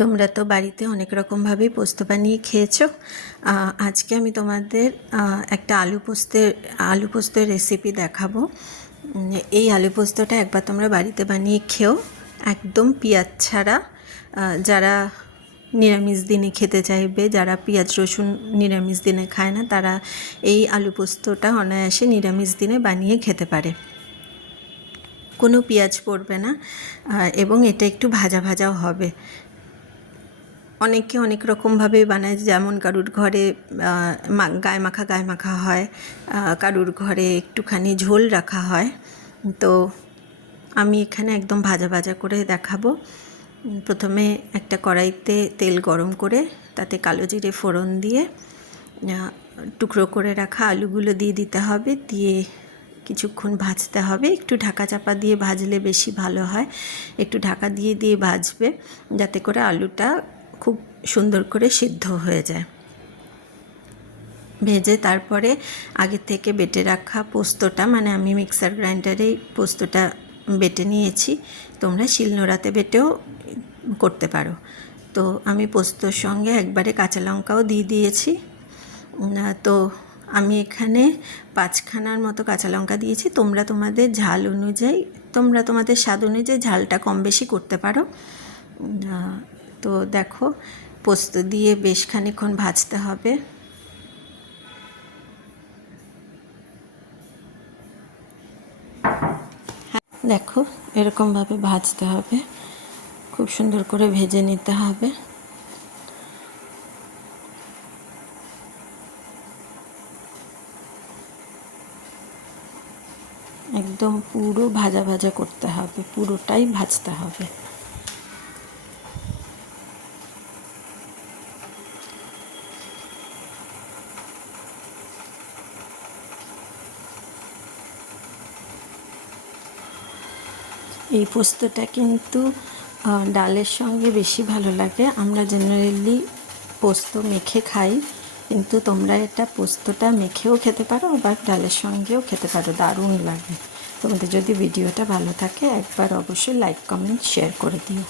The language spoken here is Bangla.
তোমরা তো বাড়িতে অনেক রকমভাবেই পোস্ত বানিয়ে খেয়েছো। আজকে আমি তোমাদের একটা আলু পোস্তের রেসিপি দেখাবো। এই আলু পোস্তটা একবার তোমরা বাড়িতে বানিয়ে খেও, একদম পেঁয়াজ ছাড়া। যারা নিরামিষ দিনে খেতে চাইবে, যারা পেঁয়াজ রসুন নিরামিষ দিনে খায় না, তারা এই আলু পোস্তটা অনায়াসে নিরামিষ দিনে বানিয়ে খেতে পারে। কোনো পেঁয়াজ পড়বে না এবং এটা একটু ভাজা ভাজাও হবে। অনেকে অনেক রকমভাবে বানায়, যেমন কারুর ঘরে গায়ে মাখা হয়, কারুর ঘরে একটুখানি ঝোল রাখা হয়। তো আমি এখানে একদম ভাজা ভাজা করে দেখাবো। প্রথমে একটা কড়াইতে তেল গরম করে তাতে কালো জিরে ফোড়ন দিয়ে টুকরো করে রাখা আলুগুলো দিয়ে দিতে হবে, দিয়ে কিছুক্ষণ ভাজতে হবে। একটু ঢাকা চাপা দিয়ে ভাজলে বেশি ভালো হয়। একটু ঢাকা দিয়ে দিয়ে ভাজবে, যাতে করে আলুটা খুব সুন্দর করে সিদ্ধ হয়ে যায়। ভেজে তারপরে আগে থেকে বেটে রাখা পোস্তটা, মানে আমি মিক্সার গ্রাইন্ডারেই পোস্তটা বেটে নিয়েছি, তোমরা শিলনোড়াতে বেটেও করতে পারো। তো আমি পোস্তর সঙ্গে একবারে কাঁচা লঙ্কাও দিয়ে দিয়েছি। তো আমি এখানে 5খানার মতো কাঁচা লঙ্কা দিয়েছি। তোমরা তোমাদের ঝাল অনুযায়ী, তোমাদের স্বাদ অনুযায়ী ঝালটা কম বেশি করতে পারো। তো দেখো, পোস্ত দিয়ে বেশ খানিকক্ষণ ভাজতে হবে। দেখো, এরকমভাবে ভাজতে হবে, খুব সুন্দর করে ভেজে নিতে হবে। একদম পুরো ভাজা ভাজা করতে হবে, পুরোটাই ভাজতে হবে। এই পোস্তটা কিন্তু ডালের সঙ্গে বেশি ভালো লাগে। আমরা জেনারেলি পোস্ত মেখে খাই, কিন্তু তোমরা এটা পোস্তটা মেখেও খেতে পারো, আবার ডালের সঙ্গেও খেতে পারো, দারুণ লাগে। তোমাদের যদি ভিডিওটা ভালো থাকে, একবার অবশ্যই লাইক কমেন্ট শেয়ার করে দিও।